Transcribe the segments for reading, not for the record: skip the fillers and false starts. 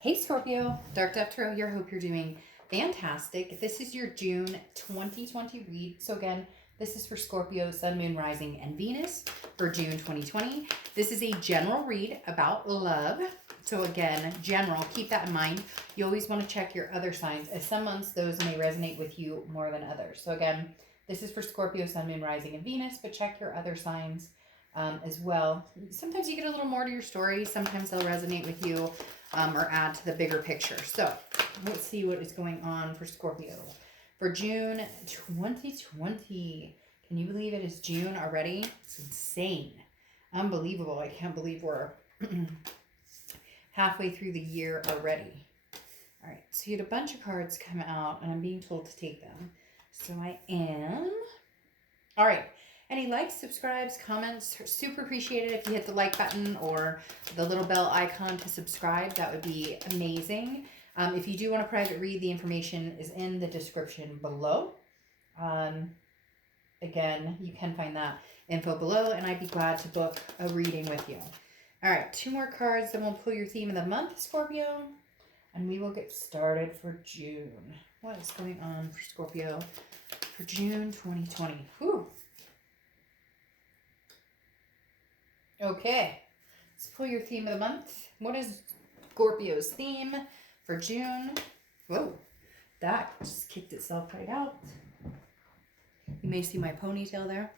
Hey Scorpio, Dark Dove Tarot here. Hope you're doing fantastic. This is your June 2020 read. So again, this is for Scorpio, Sun, Moon, Rising, and Venus for June 2020. This is a general read about love. So again, general, keep that in mind. You always want to check your other signs, as some months those may resonate with you more than others. So again, this is for Scorpio, Sun, Moon, Rising, and Venus, but check your other signs as well. Sometimes you get a little more to your story. Sometimes they'll resonate with you or add to the bigger picture. So let's see what is going on for Scorpio for June 2020. Can you believe it is June already? It's insane. Unbelievable. I can't believe we're halfway through the year already. All right, so you had a bunch of cards come out, and I'm being told to take them. So I am. All right. Any likes, subscribes, comments, super appreciate it if you hit the like button or the little bell icon to subscribe. That would be amazing. If you do want a private read, the information is in the description below. Again, you can find that info below, and I'd be glad to book a reading with you. All right, 2 more cards, then we'll pull your theme of the month, Scorpio, and we will get started for June. What is going on for Scorpio for June 2020? Whew. Okay, let's pull your theme of the month. What is Scorpio's theme for June? Whoa, that just kicked itself right out. You may see my ponytail there.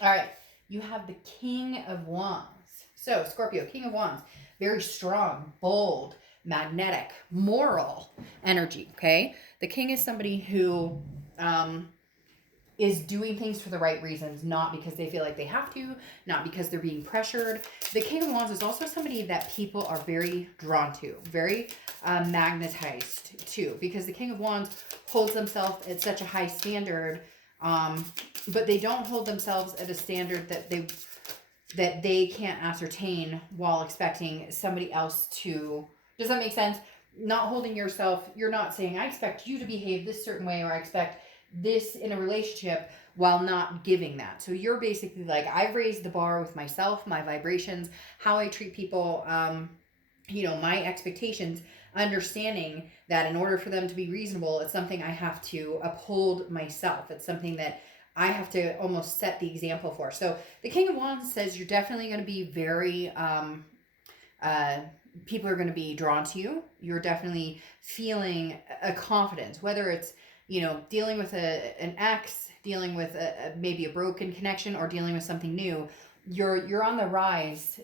All right, you have the King of Wands. So, Scorpio, King of Wands, very strong, bold, magnetic, moral energy, okay? The King is somebody who is doing things for the right reasons, not because they feel like they have to, not because they're being pressured. The King of Wands is also somebody that people are very drawn to, very magnetized to, because the King of Wands holds themselves at such a high standard, but they don't hold themselves at a standard that they can't ascertain while expecting somebody else to. Does that make sense? Not holding yourself, you're not saying, I expect you to behave this certain way, or I expect this in a relationship, while not giving that. So you're basically like, I've raised the bar with myself, my vibrations, how I treat people, my expectations, understanding that in order for them to be reasonable, it's something I have to uphold myself. It's something that I have to almost set the example for. So the King of Wands says you're definitely going to be very people are going to be drawn to you. You're definitely feeling a confidence, whether it's dealing with an ex, dealing with maybe a broken connection, or dealing with something new. You're on the rise.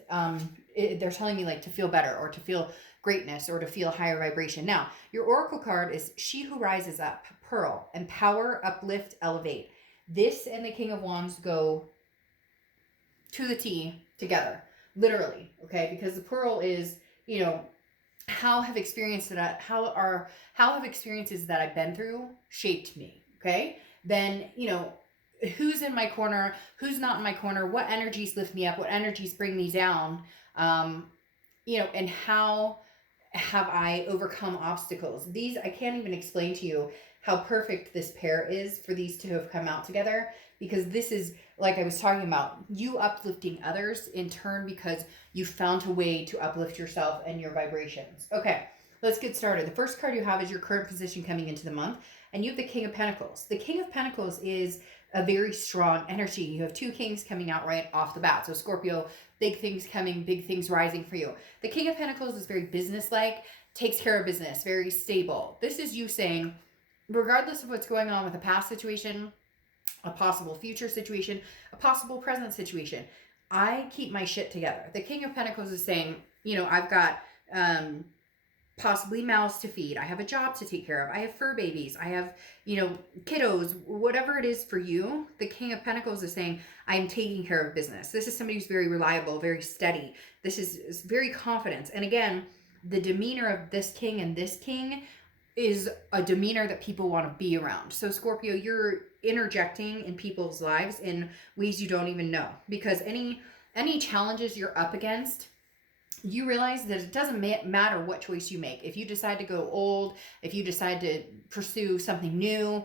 They're telling me like to feel better, or to feel greatness, or to feel higher vibration. Now, your oracle card is She Who Rises Up, Pearl, empower, uplift, elevate. This and the King of Wands go to the T together, literally, okay? Because the Pearl is, how have experiences that I've been through shaped me, okay? Then, who's in my corner, who's not in my corner, what energies lift me up, what energies bring me down, and how have I overcome obstacles. These, I can't even explain to you how perfect this pair is for these to have come out together, because this is, like I was talking about, you uplifting others in turn because you found a way to uplift yourself and your vibrations. Okay, let's get started. The first card you have is your current position coming into the month, and you have the King of Pentacles. The King of Pentacles is a very strong energy. You have 2 kings coming out right off the bat. So Scorpio, big things coming, big things rising for you. The King of Pentacles is very businesslike, takes care of business, very stable. This is you saying, regardless of what's going on with a past situation, a possible future situation, a possible present situation, I keep my shit together. The King of Pentacles is saying, I've got possibly mouths to feed. I have a job to take care of. I have fur babies. I have, kiddos, whatever it is for you. The King of Pentacles is saying, I'm taking care of business. This is somebody who's very reliable, very steady. This is very confident. And again, the demeanor of this king and this king is a demeanor that people want to be around. So Scorpio, you're interjecting in people's lives in ways you don't even know, because any challenges you're up against, you realize that it doesn't matter what choice you make. If you decide to go old, if you decide to pursue something new,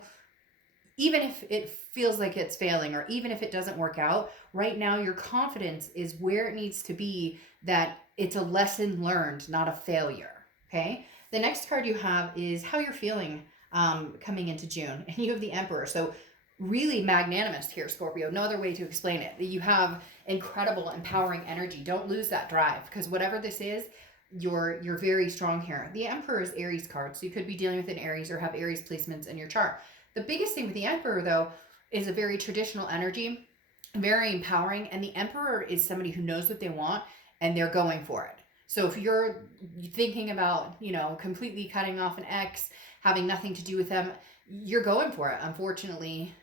even if it feels like it's failing, or even if it doesn't work out, right now your confidence is where it needs to be, that it's a lesson learned, not a failure. Okay. The next card you have is how you're feeling coming into June. And you have the Emperor. So really magnanimous here, Scorpio. No other way to explain it. You have incredible, empowering energy. Don't lose that drive, because whatever this is, you're very strong here. The Emperor is Aries card, so you could be dealing with an Aries or have Aries placements in your chart. The biggest thing with the Emperor, though, is a very traditional energy, very empowering, and the Emperor is somebody who knows what they want and they're going for it. So if you're thinking about, completely cutting off an ex, having nothing to do with them, you're going for it. Unfortunately,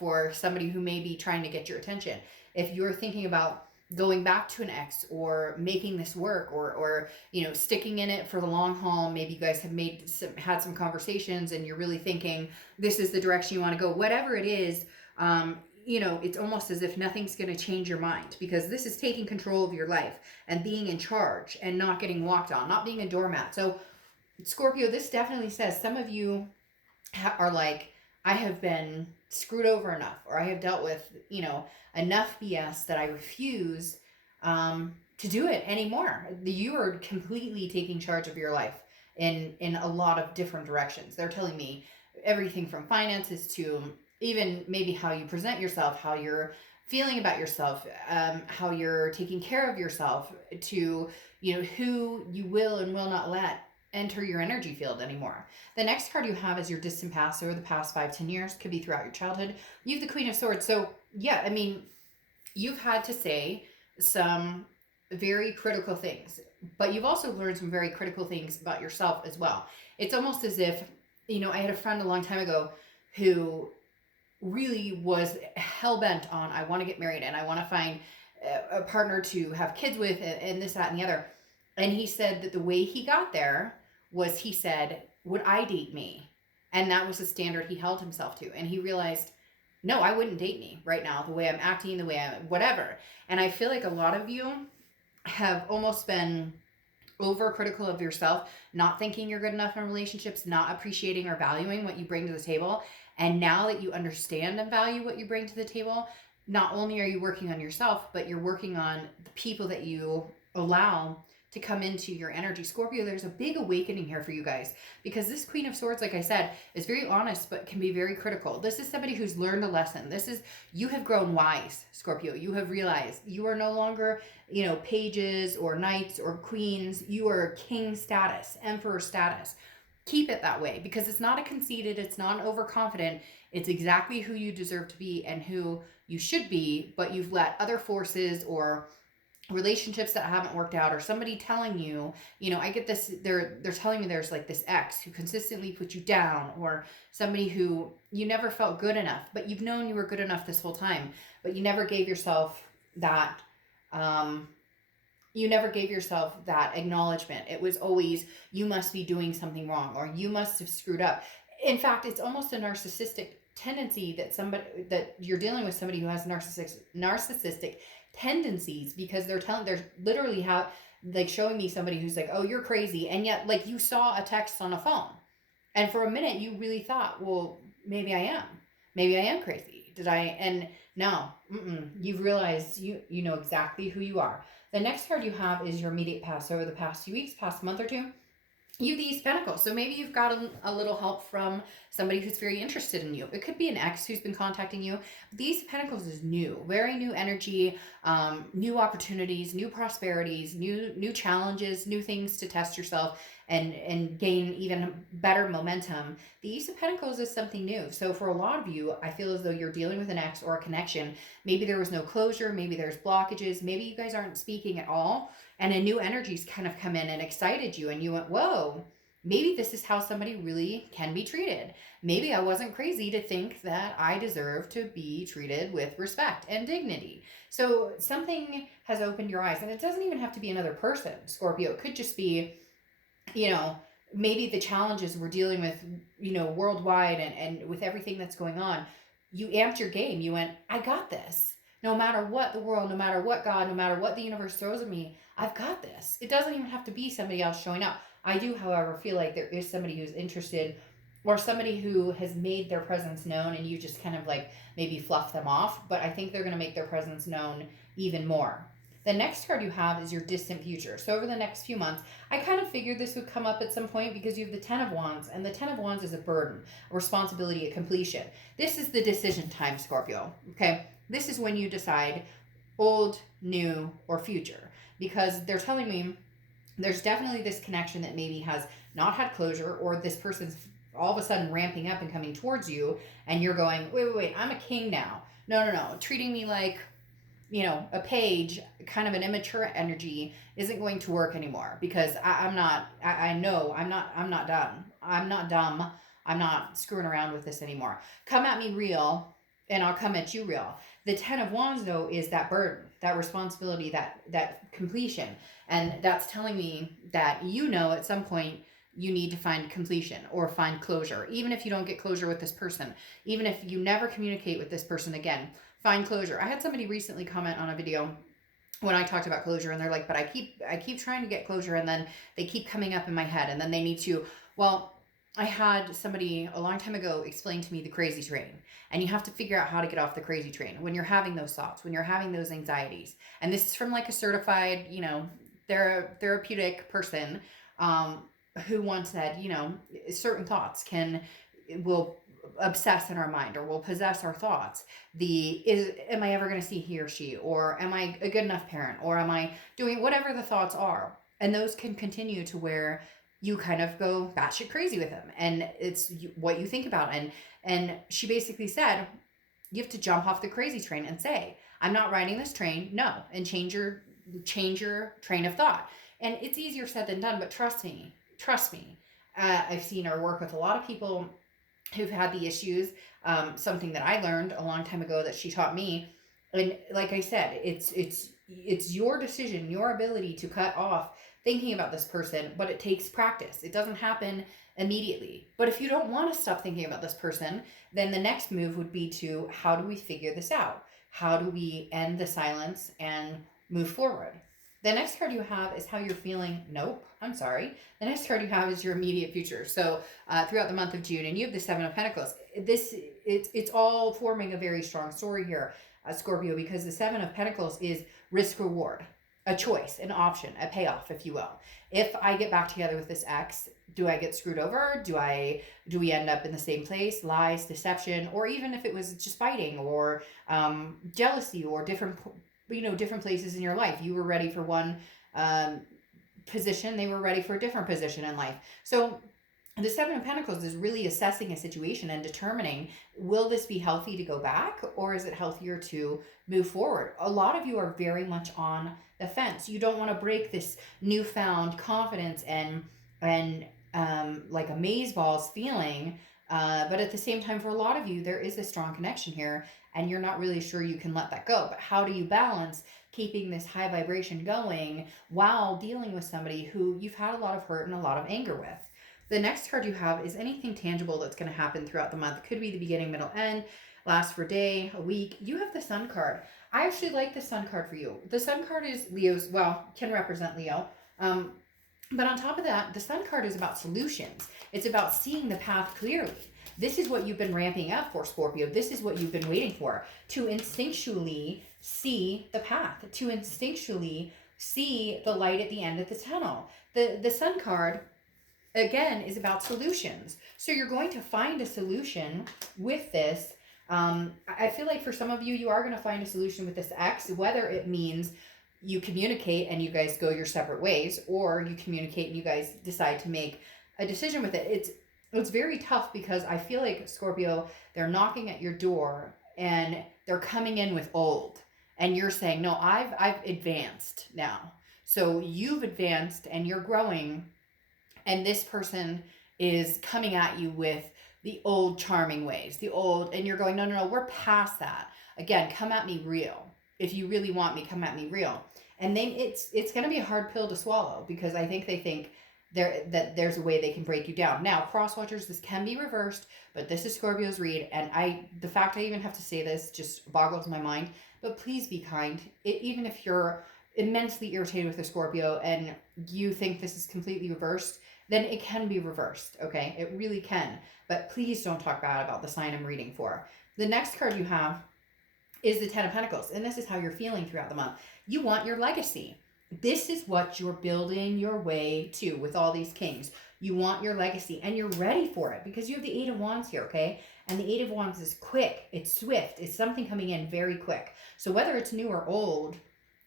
for somebody who may be trying to get your attention. If you're thinking about going back to an ex or making this work, or sticking in it for the long haul, maybe you guys have had some conversations and you're really thinking this is the direction you want to go, whatever it is, it's almost as if nothing's going to change your mind, because this is taking control of your life and being in charge and not getting walked on, not being a doormat. So Scorpio, this definitely says some of you are like, I have been screwed over enough, or I have dealt with, enough BS that I refuse to do it anymore. You are completely taking charge of your life in a lot of different directions. They're telling me everything from finances to even maybe how you present yourself, how you're feeling about yourself, how you're taking care of yourself, to who you will and will not let enter your energy field anymore. The next card you have is your distant past, or the past 5-10 years, could be throughout your childhood. You have the Queen of Swords. So yeah, I mean, you've had to say some very critical things, but you've also learned some very critical things about yourself as well. It's almost as if, I had a friend a long time ago who really was hell-bent on, I want to get married and I want to find a partner to have kids with, and this, that, and the other. And he said that the way he got there was, he said, would I date me? And that was the standard he held himself to. And he realized, no, I wouldn't date me right now, the way I'm acting, the way I'm whatever. And I feel like a lot of you have almost been overcritical of yourself, not thinking you're good enough in relationships, not appreciating or valuing what you bring to the table. And now that you understand and value what you bring to the table, not only are you working on yourself, but you're working on the people that you allow to come into your energy. Scorpio, there's a big awakening here for you guys, because this Queen of Swords, like I said, is very honest, but can be very critical. This is somebody who's learned a lesson. You have grown wise, Scorpio. You have realized you are no longer, pages or knights or queens. You are king status, emperor status. Keep it that way, because it's not a conceited, it's not an overconfident. It's exactly who you deserve to be and who you should be, but you've let other forces or relationships that haven't worked out, or somebody telling you, I get this, they're telling me there's like this ex who consistently put you down, or somebody who you never felt good enough, but you've known you were good enough this whole time, but you never gave yourself that acknowledgement. It was always, you must be doing something wrong, or you must have screwed up. In fact, it's almost a narcissistic tendency that you're dealing with somebody who has narcissistic tendencies, because they're literally showing me somebody who's like, oh, you're crazy, and yet like you saw a text on a phone, and for a minute you really thought, well, maybe I am crazy. And no, you've realized you know exactly who you are. The next card you have is your immediate past, over the past few weeks, past month or two. You have the Ace of Pentacles. So maybe you've got a little help from somebody who's very interested in you. It could be an ex who's been contacting you. The Ace of Pentacles is new, very new energy, new opportunities, new prosperities, new challenges, new things to test yourself and gain even better momentum. The Ace of Pentacles is something new. So for a lot of you, I feel as though you're dealing with an ex or a connection. Maybe there was no closure. Maybe there's blockages. Maybe you guys aren't speaking at all, and a new energy's kind of come in and excited you, and you went, whoa, maybe this is how somebody really can be treated. Maybe I wasn't crazy to think that I deserve to be treated with respect and dignity. So something has opened your eyes, and it doesn't even have to be another person, Scorpio. It could just be, maybe the challenges we're dealing with, worldwide and with everything that's going on. You amped your game. You went, I got this. No matter what the world, no matter what God, no matter what the universe throws at me, I've got this. It doesn't even have to be somebody else showing up. I do, however, feel like there is somebody who's interested, or somebody who has made their presence known, and you just kind of like maybe fluff them off. But I think they're going to make their presence known even more. The next card you have is your distant future. So over the next few months, I kind of figured this would come up at some point because you have the Ten of Wands, and the Ten of Wands is a burden, a responsibility, a completion. This is the decision time, Scorpio. Okay, this is when you decide old, new, or future, because they're telling me there's definitely this connection that maybe has not had closure, or this person's all of a sudden ramping up and coming towards you, and you're going, wait, I'm a king now. No, treating me like, a page, kind of an immature energy, isn't going to work anymore, because I'm not, I know I'm not done. I'm not dumb. I'm not screwing around with this anymore. Come at me real, and I'll come at you real. The Ten of Wands, though, is that burden, that responsibility, that completion. And that's telling me that, at some point, you need to find completion or find closure. Even if you don't get closure with this person, even if you never communicate with this person again, find closure. I had somebody recently comment on a video when I talked about closure, and they're like, but I keep trying to get closure, and then they keep coming up in my head, and then they need to, well, I had somebody a long time ago explain to me the crazy train, and you have to figure out how to get off the crazy train when you're having those thoughts, when you're having those anxieties. And this is from like a certified, therapeutic person, who once said, certain thoughts will obsess in our mind, or will possess our thoughts. Am I ever going to see he or she, or am I a good enough parent, or am I doing whatever the thoughts are? And those can continue to where you kind of go batshit crazy with them, and it's what you think about. And she basically said, you have to jump off the crazy train and say, I'm not riding this train. No. And change your train of thought. And it's easier said than done, but trust me. I've seen her work with a lot of people who've had the issues. Something that I learned a long time ago that she taught me. And like I said, it's your decision, your ability to cut off thinking about this person, but it takes practice. It doesn't happen immediately. But if you don't want to stop thinking about this person, then the next move would be to, how do we figure this out? How do we end the silence and move forward? The next card you have is how you're feeling. Nope, I'm sorry. The next card you have is your immediate future. So throughout the month of June, and you have the Seven of Pentacles. It's all forming a very strong story here, Scorpio, because the Seven of Pentacles is risk reward, a choice, an option, a payoff, if you will. If I get back together with this ex, do I get screwed over? Do we end up in the same place? Lies, deception, or even if it was just fighting or jealousy, or different places in your life. You were ready for one position, they were ready for a different position in life. So the Seven of Pentacles is really assessing a situation and determining, will this be healthy to go back, or is it healthier to move forward? A lot of you are very much on the fence. You don't want to break this newfound confidence and like amazeballs feeling. But at the same time, for a lot of you, there is a strong connection here, and you're not really sure you can let that go. But how do you balance keeping this high vibration going while dealing with somebody who you've had a lot of hurt and a lot of anger with? The next card you have is anything tangible that's going to happen throughout the month. It could be the beginning, middle, end, last for a day, a week. You have the Sun card. I actually like the Sun card for you. The Sun card is Leo's, can represent Leo. But on top of that, the Sun card is about solutions. It's about seeing the path clearly. This is what you've been ramping up for, Scorpio. This is what you've been waiting for, to instinctually see the path, to instinctually see the light at the end of the tunnel. The Sun card, again, is about solutions. So you're going to find a solution with this. I feel like for some of you, you are going to find a solution with this ex, whether it means you communicate and you guys go your separate ways, or you communicate and you guys decide to make a decision with it. It's very tough, because I feel like, Scorpio, they're knocking at your door and they're coming in with old, and you're saying, no, I've advanced now. So you've advanced and you're growing, and this person is coming at you with the old charming ways, and you're going, no, we're past that. Again, come at me real. If you really want me, come at me real. And then it's going to be a hard pill to swallow, because I think they think that there's a way they can break you down. Now, cross watchers, this can be reversed, but this is Scorpio's read, and the fact I even have to say this just boggles my mind. But please be kind. Even if you're immensely irritated with a Scorpio and you think this is completely reversed, then it can be reversed, okay? It really can. But please don't talk bad about the sign I'm reading for. The next card you have is the Ten of Pentacles, and this is how you're feeling throughout the month. You want your legacy. This is what you're building your way to with all these kings. You want your legacy and you're ready for it because you have the Eight of Wands here, okay? And the Eight of Wands is quick, it's swift, it's something coming in very quick. So whether it's new or old,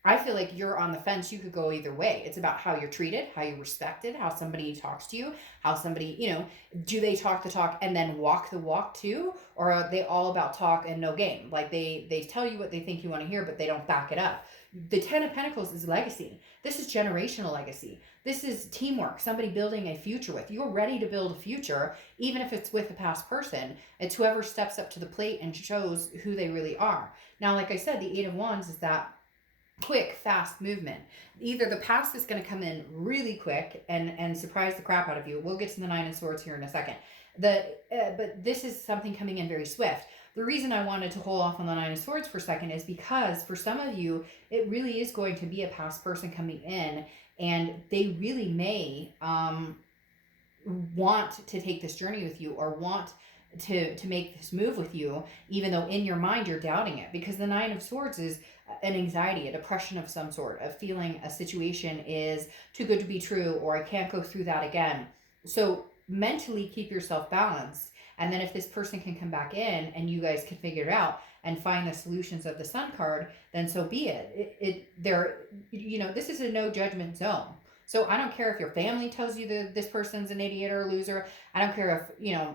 I feel like you're on the fence. You could go either way. It's about how you're treated, how you're respected, how somebody talks to you, how somebody, do they talk the talk and then walk the walk too? Or are they all about talk and no game? Like they tell you what they think you want to hear, but they don't back it up. The Ten of Pentacles is legacy. This is generational legacy. This is teamwork, somebody building a future with. You're ready to build a future, even if it's with a past person. It's whoever steps up to the plate and shows who they really are. Now, like I said, the Eight of Wands is that quick, fast movement. Either the past is going to come in really quick and surprise the crap out of you. We'll get to the Nine of Swords here in a second. But this is something coming in very swift. The reason I wanted to hold off on the Nine of Swords for a second is because for some of you, it really is going to be a past person coming in, and they really may want to take this journey with you or want to make this move with you, even though in your mind you're doubting it, because the Nine of Swords is an anxiety, a depression of some sort, of feeling a situation is too good to be true, or I can't go through that again. So mentally keep yourself balanced. And then if this person can come back in and you guys can figure it out and find the solutions of the Sun card, then so be it. This is a no judgment zone. So I don't care if your family tells you that this person's an idiot or a loser. I don't care if,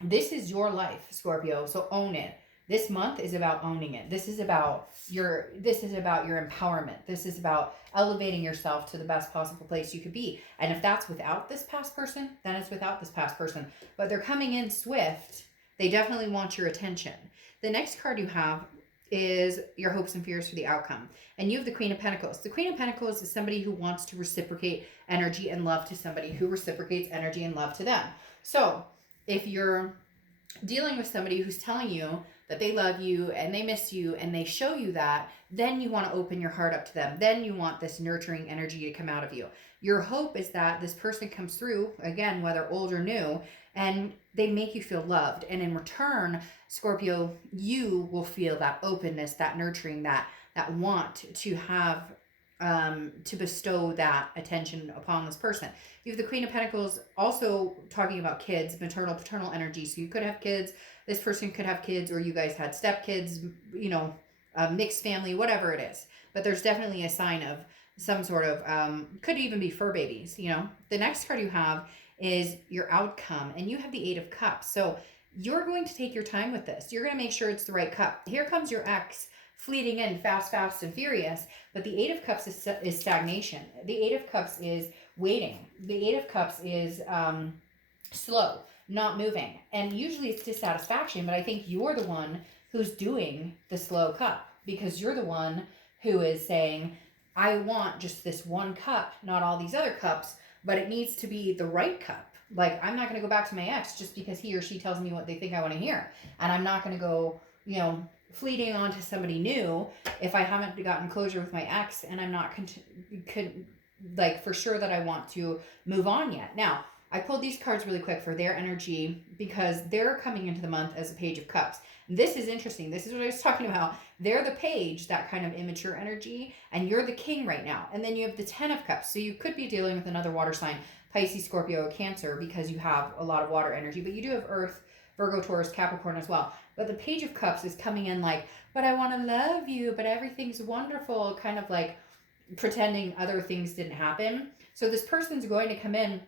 this is your life, Scorpio. So own it. This month is about owning it. This is about your empowerment. This is about elevating yourself to the best possible place you could be. And if that's without this past person, then it's without this past person. But they're coming in swift. They definitely want your attention. The next card you have is your hopes and fears for the outcome. And you have the Queen of Pentacles. The Queen of Pentacles is somebody who wants to reciprocate energy and love to somebody who reciprocates energy and love to them. So if you're dealing with somebody who's telling you that they love you and they miss you and they show you that, then you want to open your heart up to them. Then you want this nurturing energy to come out of you. Your hope is that this person comes through, again, whether old or new, and they make you feel loved. And in return, Scorpio, you will feel that openness, that nurturing, that want to have, to bestow that attention upon this person. You have the Queen of Pentacles also talking about kids, maternal, paternal energy. So you could have kids, this person could have kids, or you guys had stepkids, a mixed family, whatever it is. But there's definitely a sign of some sort of, could even be fur babies, The next card you have is your outcome, and you have the Eight of Cups. So you're going to take your time with this. You're going to make sure it's the right cup. Here comes your ex fleeting in fast and furious, but the Eight of Cups is stagnation. The Eight of Cups is waiting. The Eight of Cups is slow, not moving. And usually it's dissatisfaction, but I think you're the one who's doing the slow cup, because you're the one who is saying, I want just this one cup, not all these other cups, but it needs to be the right cup. Like, I'm not going to go back to my ex just because he or she tells me what they think I want to hear. And I'm not going to go, fleeting on to somebody new if I haven't gotten closure with my ex and I'm not for sure that I want to move on yet. Now, I pulled these cards really quick for their energy because they're coming into the month as a Page of Cups. This is interesting. This is what I was talking about. They're the page, that kind of immature energy, and you're the king right now. And then you have the Ten of Cups. So you could be dealing with another water sign, Pisces, Scorpio, or Cancer, because you have a lot of water energy, but you do have Earth, Virgo, Taurus, Capricorn as well. But the Page of Cups is coming in like, but I want to love you, but everything's wonderful, kind of like pretending other things didn't happen. So this person's going to come in,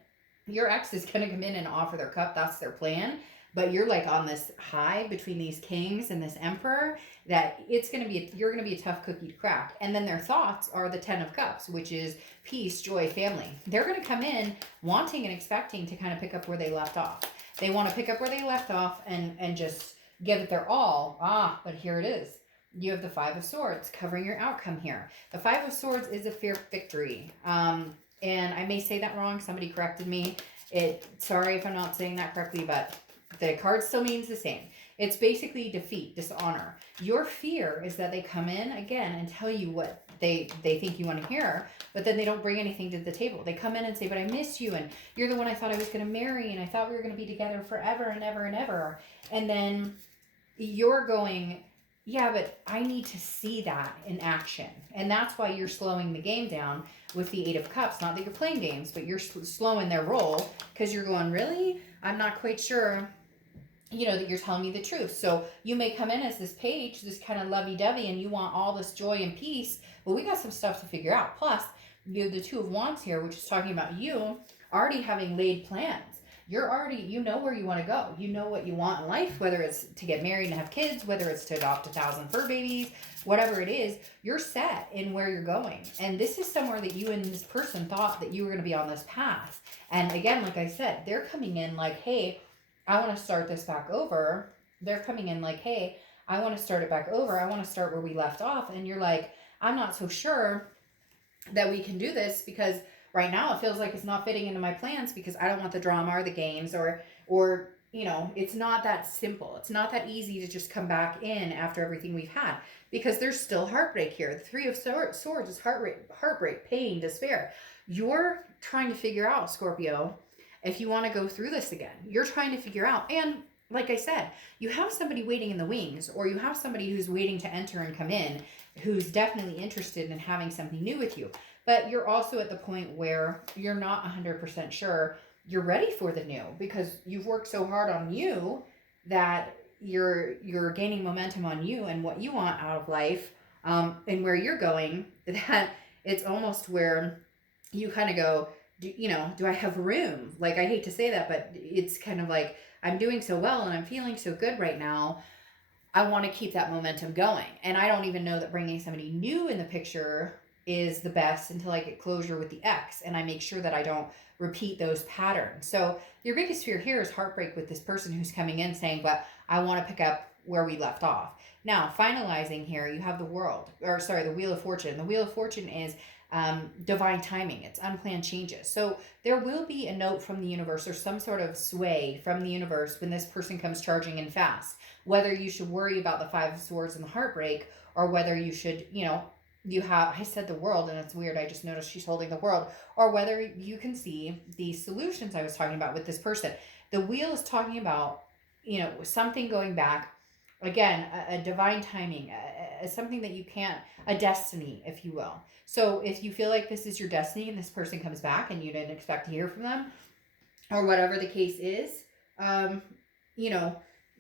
your ex is going to come in and offer their cup. That's their plan. But you're like on this high between these kings and this emperor that you're going to be a tough cookie to crack. And then their thoughts are the Ten of Cups, which is peace, joy, family. They're going to come in wanting and expecting to kind of pick up where they left off. They want to pick up where they left off and just give it their all. But here it is. You have the Five of Swords covering your outcome here. The Five of Swords is a fair victory. And I may say that wrong. Somebody corrected me. Sorry if I'm not saying that correctly, but the card still means the same. It's basically defeat, dishonor. Your fear is that they come in again and tell you what they think you want to hear, but then they don't bring anything to the table. They come in and say, but I miss you, and you're the one I thought I was going to marry, and I thought we were going to be together forever and ever and ever. And then you're going, Yeah, but I need to see that in action. And that's why you're slowing the game down with the Eight of Cups. Not that you're playing games, but you're slowing their roll because you're going, really? I'm not quite sure, that you're telling me the truth. So you may come in as this page, this kind of lovey-dovey, and you want all this joy and peace. But we got some stuff to figure out. Plus, you have the Two of Wands here, which is talking about you already having laid plans. You're already, you know where you want to go. You know what you want in life, whether it's to get married and have kids, whether it's to adopt 1,000 fur babies, whatever it is, you're set in where you're going. And this is somewhere that you and this person thought that you were going to be on this path. And again, like I said, they're coming in like, hey, I want to start this back over. They're coming in like, hey, I want to start it back over. I want to start where we left off. And you're like, I'm not so sure that we can do this because right now it feels like it's not fitting into my plans because I don't want the drama or the games or it's not that simple. It's not that easy to just come back in after everything we've had because there's still heartbreak here. The Three of Swords is heartbreak, pain, despair. You're trying to figure out, Scorpio, if you want to go through this again. You're trying to figure out, and like I said, you have somebody waiting in the wings, or you have somebody who's waiting to enter and come in, who's definitely interested in having something new with you. But you're also at the point where you're not 100% sure you're ready for the new because you've worked so hard on you that you're gaining momentum on you and what you want out of life, and where you're going, that it's almost where you kind of go, do I have room? Like, I hate to say that, but it's kind of like, I'm doing so well and I'm feeling so good right now. I want to keep that momentum going. And I don't even know that bringing somebody new in the picture is the best until I get closure with the ex and I make sure that I don't repeat those patterns. So your biggest fear here is heartbreak with this person who's coming in saying, but I want to pick up where we left off. Now, finalizing here, you have the Wheel of Fortune. The Wheel of Fortune is divine timing. It's unplanned changes. So there will be a note from the universe or some sort of sway from the universe when this person comes charging in fast, whether you should worry about the Five of Swords and the heartbreak, or whether you should, I said the World, and it's weird, I just noticed she's holding the World, or whether you can see the solutions I was talking about with this person. The Wheel is talking about, something going back, again, a divine timing, something that you can't, a destiny, if you will. So if you feel like this is your destiny and this person comes back and you didn't expect to hear from them, or whatever the case is,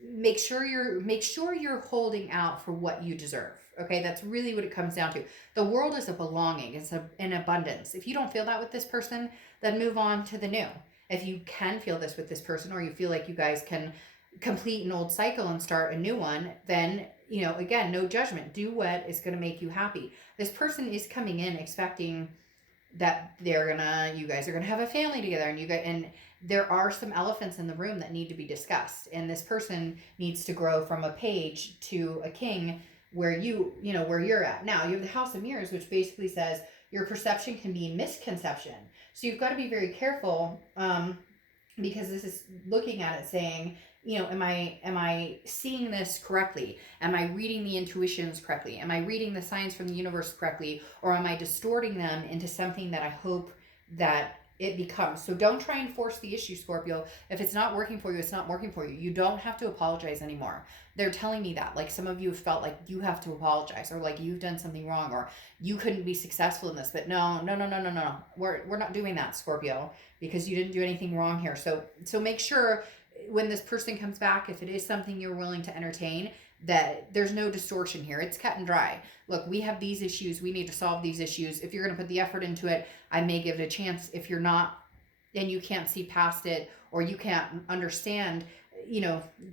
make sure you're holding out for what you deserve. Okay, that's really what it comes down to. The World is a belonging. It's an abundance. If you don't feel that with this person, then move on to the new. If you can feel this with this person, or you feel like you guys can complete an old cycle and start a new one, then, again, no judgment. Do what is going to make you happy. This person is coming in expecting that you guys are gonna have a family together, and there are some elephants in the room that need to be discussed, and this person needs to grow from a page to a king where where you're at. Now you have the House of Mirrors, which basically says your perception can be misconception. So you've got to be very careful, because this is looking at it saying, am I seeing this correctly? Am I reading the intuitions correctly? Am I reading the signs from the universe correctly? Or am I distorting them into something that I hope that it becomes? So don't try and force the issue, Scorpio. If it's not working for you, it's not working for you. You don't have to apologize anymore. They're telling me that. Like, some of you have felt like you have to apologize, or like you've done something wrong, or you couldn't be successful in this. But no. We're not doing that, Scorpio, because you didn't do anything wrong here. So make sure when this person comes back, if it is something you're willing to entertain, that there's no distortion here. It's cut and dry. Look, we have these issues. We need to solve these issues. If you're going to put the effort into it, I may give it a chance. If you're not, and you can't see past it, or you can't understand,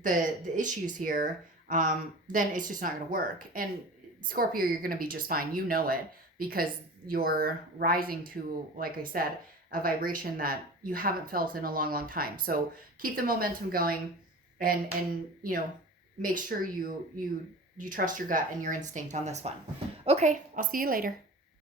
the issues here, then it's just not going to work. And Scorpio, you're going to be just fine. You know it, because you're rising to, like I said, a vibration that you haven't felt in a long, long time. So keep the momentum going, and make sure you trust your gut and your instinct on this one. Okay, I'll see you later.